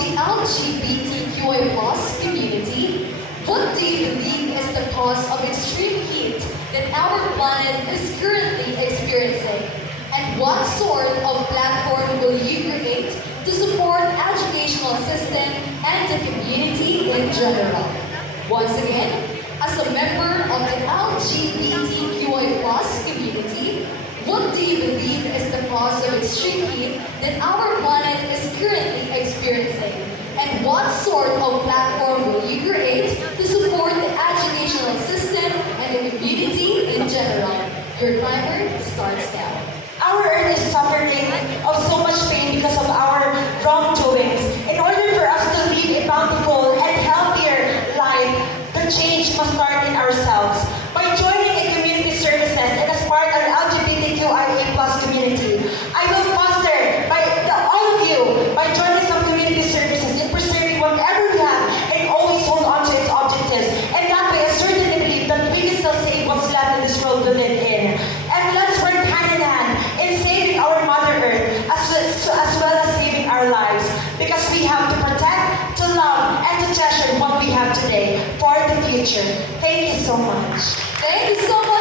the LGBTQI plus community, what do you believe is the cause of extreme heat that our planet is currently experiencing? And what sort of platform will you create to support educational system and the community in general? Once again, as a member of the LGBTQI plus community, what do you believe is the cause of extreme heat that our planet is currently experiencing? And what sort of platform will you create to support the educational system and the community in general? Your timer starts now. Our earth is suffering of so much pain because of our wrongdoings. In order for us to live a bountiful and healthier life, the change must start in ourselves. By joining a community services and as part of the LGBTQIA plus community, I will foster all of you by joining some community services and preserving whatever we have and always hold on to its objectives. And that way I certainly believe that we can still save what's left in this world we live in. And let's work hand in hand in saving our Mother Earth as well as saving our lives. Because we have to protect, to love, and to treasure what we have today for the future. Thank you so much. Thank you so much.